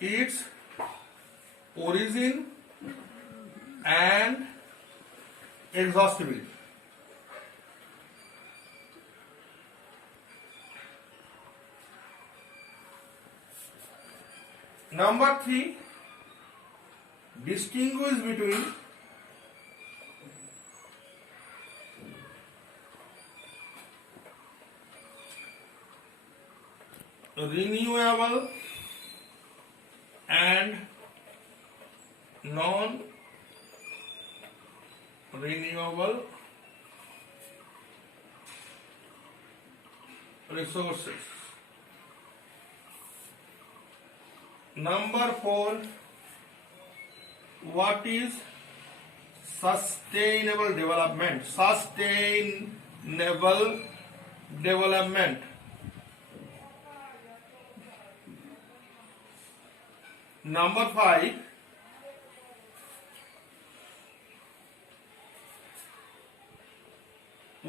its origin and exhaustibility. Number 3, distinguish between renewable and non-renewable resources. Number 4, what is sustainable development? Sustainable development. Number 5,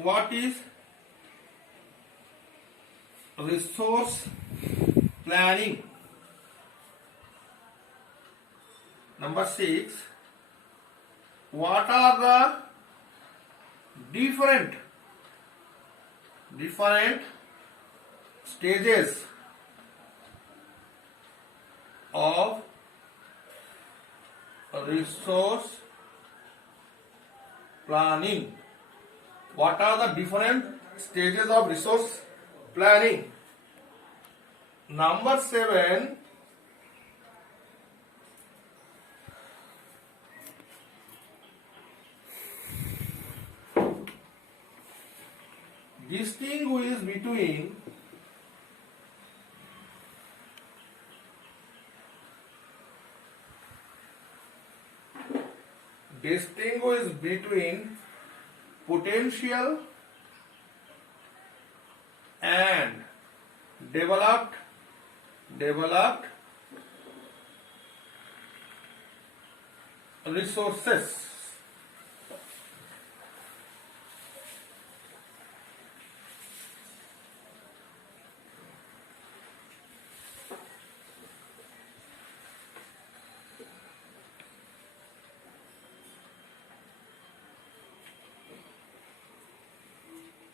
what is resource planning? Number 6, what are the different stages of resource planning? What are the different stages of resource planning? Number 7, distinguish between potential and developed resources.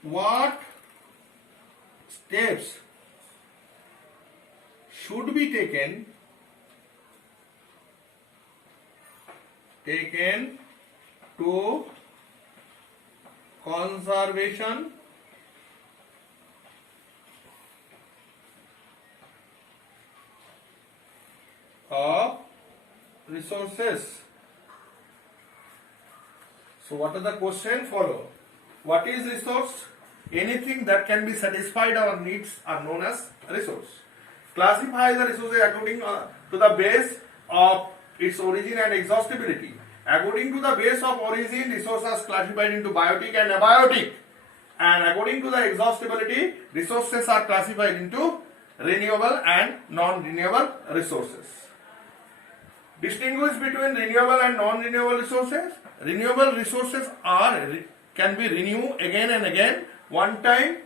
What steps should be taken to conservation of resources? So what are the questions follow? What is resource? Anything that can be satisfied our needs are known as resource. Classify the resources according to the base of its origin and exhaustibility. According to the base of origin, resources are classified into biotic and abiotic. And according to the exhaustibility, resources are classified into renewable and non-renewable resources. Distinguish between renewable and non-renewable resources. Renewable resources can be renewed again and again. One time,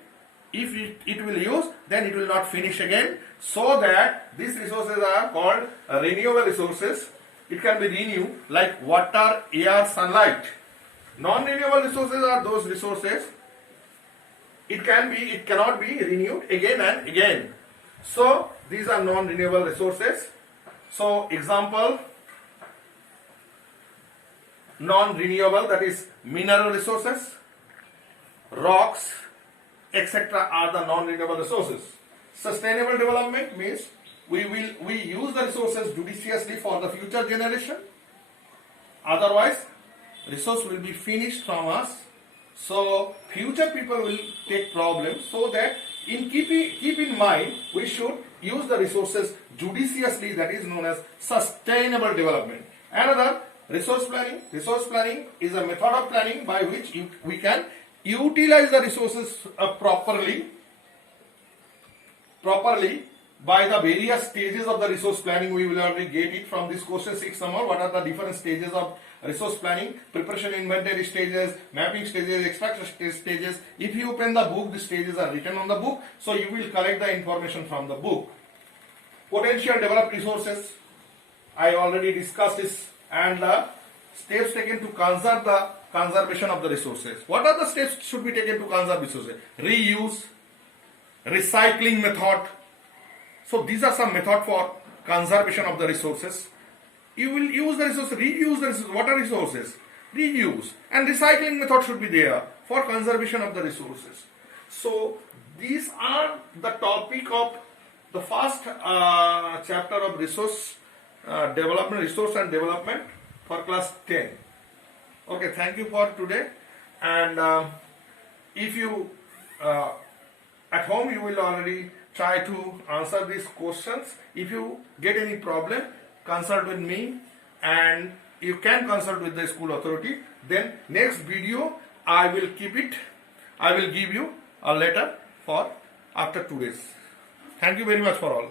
if it will use, then it will not finish again. So that these resources are called renewable resources. It can be renewed like water, air, sunlight. Non-renewable resources are those resources. It cannot be renewed again and again. So these are non-renewable resources. So example, non-renewable, that is mineral resources, rocks, etc. are the non-renewable resources. Sustainable development means we use the resources judiciously for the future generation. Otherwise, resource will be finished from us. So future people will take problems. So that keep in mind, we should use the resources judiciously. That is known as sustainable development. Another, resource planning. Resource planning is a method of planning by which we can utilize the resources properly by the various stages of the resource planning. We will already get it from this question 6 number. What are the different stages of resource planning? Preparation, inventory stages, mapping stages, extraction stages. If you open the book, the stages are written on the book, so you will collect the information from the book. Potential developed resources. I already discussed this, and the steps taken to conserve the conservation of the resources. What are the steps should be taken to conserve resources? Reuse, recycling method. So these are some method for conservation of the resources. You will use the resources, reuse the resources. What are resources? Reuse, and recycling method should be there for conservation of the resources. So these are the topic of the first chapter of resource development, resource and development for class 10. Okay, thank you for today. And if you at home, you will already try to answer these questions. If you get any problem, consult with me, and you can consult with the school authority. Then next video I will keep it. I will give you a letter for after 2 days. Thank you very much for all.